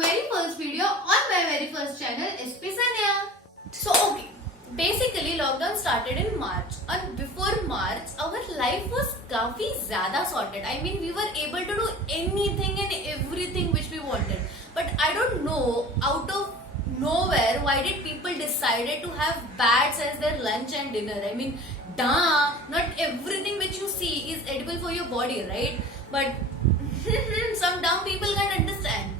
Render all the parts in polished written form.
very first video on my very first channel, SP Sanya. So okay, basically lockdown started in March and before March our life was काफी ज़्यादा sorted. I mean we were able to do anything and everything which we wanted. But I don't know out of nowhere why did people decided to have bats as their lunch and dinner. I mean duh, not everything which you see is edible for your body, right? But some dumb people can't understand.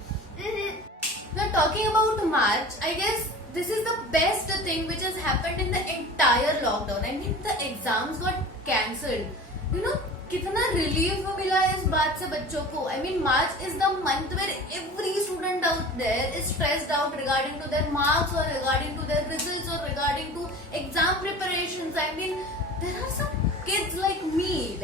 Now talking about March, I guess this is the best thing which has happened in the entire lockdown. I mean the exams got cancelled. You know कितना relief मिला इस बात से बच्चों को. I mean March is the month where every student out there is stressed out regarding to their marks or regarding to their results or regarding to exam preparations. I mean there are some kids like me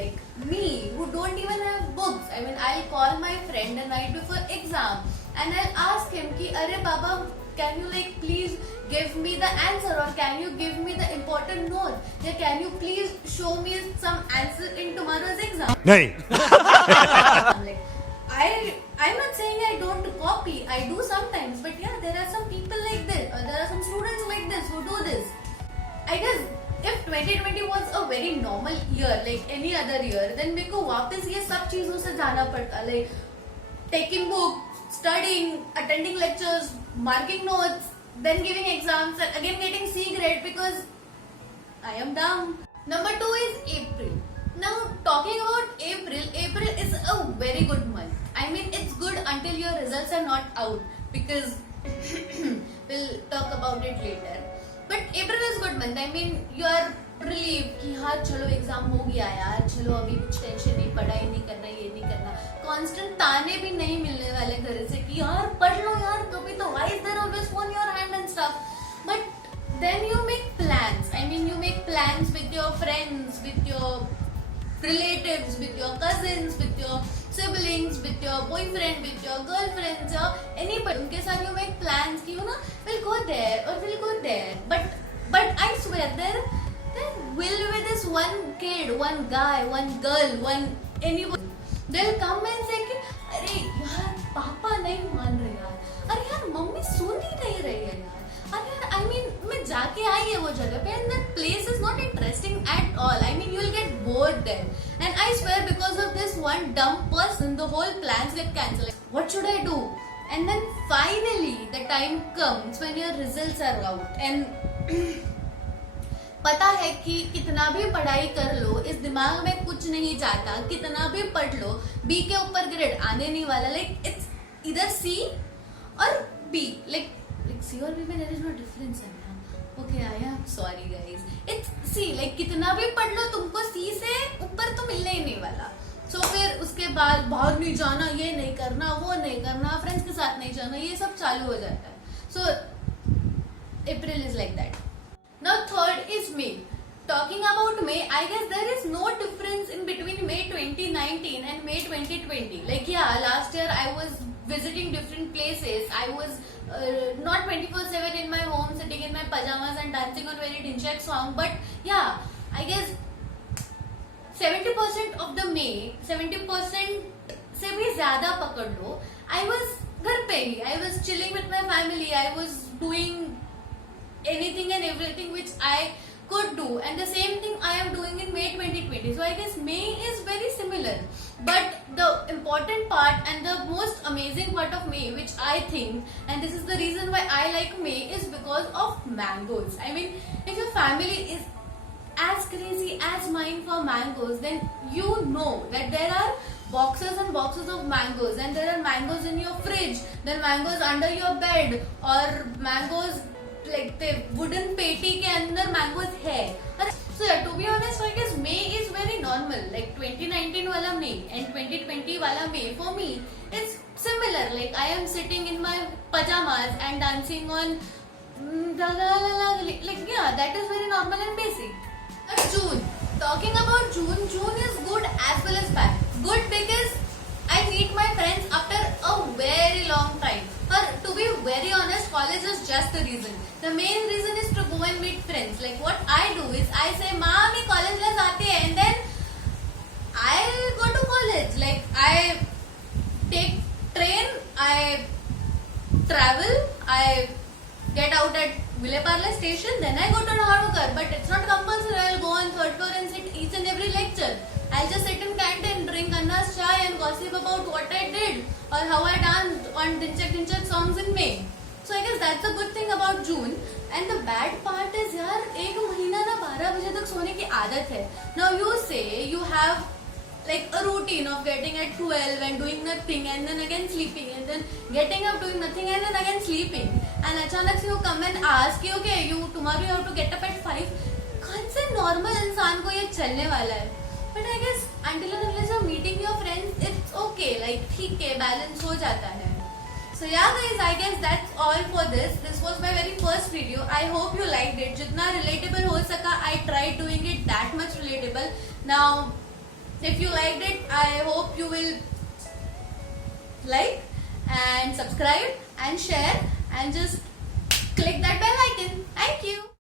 who don't even have books. I mean I'll call my friend the night before exam and I'll ask him कि अरे बाबा can you like please give me the answer or can you give me the important note? Yeah, can you please show me some answer in tomorrow's exam? नहीं. I'm not saying I don't copy. I do sometimes, but yeah, there are some people like this or there are some students like this who do this. I guess if 2020 was a very normal year like any other year, then मेरे को वापस ये सब चीजों से जाना पड़ता, like taking book, studying, attending lectures, marking notes, then giving exams and again getting C grade because I am dumb. Number 2 is April. Now talking about April is a very good month. I mean it's good until your results are not out because we'll talk about it later. But April is good month. I mean you are relieved कि हाँ चलो exam हो गया यार, चलो अभी कुछ tension नहीं, पढ़ाई नहीं करना, ये नहीं करना. कांस्टेंट ताने भी नहीं मिलने वाले घर से कि यार पढ़ लो यार, कभी तो why is there always phone in your hand and stuff. But then you make plans. I mean you make plans with your friends, with your relatives, with your cousins, with your siblings, with your boyfriend, with your girlfriends or anybody. उनके साथ you make plans कि you know we'll go there or we'll go there. But I swear there will be this one kid, one guy, one girl, one anyone. They'll come and say कि अरे यार पापा नहीं मान रहे यार, अरे यार मम्मी सुन ही नहीं रही है यार, अरे यार I mean मैं जाके आई है वो जगह पे and that place is not interesting at all. I mean you will get bored there. And I swear because of this one dumb person the whole plans get cancelled. What should I do? And then finally the time comes when your results are out and पता है कि कितना भी पढ़ाई कर लो इस दिमाग में कुछ नहीं जाता, कितना भी पढ़ लो बी के ऊपर ग्रेड आने नहीं वाला. लाइक इट्स इधर सी और बी, लाइक सी और बी में देयर इज नो डिफरेंस है ना. Okay I am sorry guys, it's see. Like कितना भी पढ़ लो तुमको सी से ऊपर तो मिलने ही नहीं वाला. सो फिर उसके बाद बाहर नहीं जाना, ये नहीं करना, वो नहीं करना, फ्रेंड्स के साथ नहीं जाना, ये सब चालू हो जाता है. So April is like that. Now third is May. Talking about May, I guess there is no difference in between May 2019 and May 2020. Like yeah, last year I was visiting different places. I was not 24/7 in my home sitting in my pajamas and dancing on very dinchak song. But yeah, I guess 70% of the May, 70% से भी ज़्यादा पकड़ लो, I was घर पे ही. I was chilling with my family. I was doing anything and everything which I could do, and the same thing I am doing in May 2020. So I guess May is very similar, but the important part and the most amazing part of May which I think, and this is the reason why I like May, is because of mangoes. I mean if your family is as crazy as mine for mangoes, then you know that there are boxes and boxes of mangoes and there are mangoes in your fridge, then mangoes under your bed or mangoes like the wooden पेटी के अंदर mangoes है. So yeah, to be honest, I guess May is very normal. Like 2019 वाला May and 2020 वाला May for me is similar. Like I am sitting in my pajamas and dancing on like yeah, that is very normal and basic. June. Talking about June is good as well as bad. Good because I meet my friends after a very long time. Or to be very honest, college is just the reason. The main reason is to go and meet friends. Like what I do is I say, "Mami, college ले जाते हैं," and then I go to college. Like I take train, I travel, I get out at Vileparle station, then I go to Nahadukar. But it's not compulsory. I'll go on third floor and sit each and every lecture. I'll just sit in canteen, drink Anna's chai and gossip about what I did or how I danced on Dinchak Dinchak songs in May. So I guess that's a good thing about June. And the bad part is यार एक महीना ना 12 बजे तक सोने की आदत है. Now you say you have like a routine of getting at 12 and doing nothing and then again sleeping and then getting up doing nothing and then again sleeping. And अचानक से you come and ask कि okay you tomorrow you have to get up at 5. कौन से normal इंसान को ये चलने वाला है? But I guess until and unless you're meeting your friends, it's okay. Like ठीक है balance हो जाता है. So yeah guys, I guess that's all for this. This was my very first video. I hope you liked it. जितना relatable हो सका, I tried doing it that much relatable. Now, if you liked it, I hope you will like and subscribe and share and just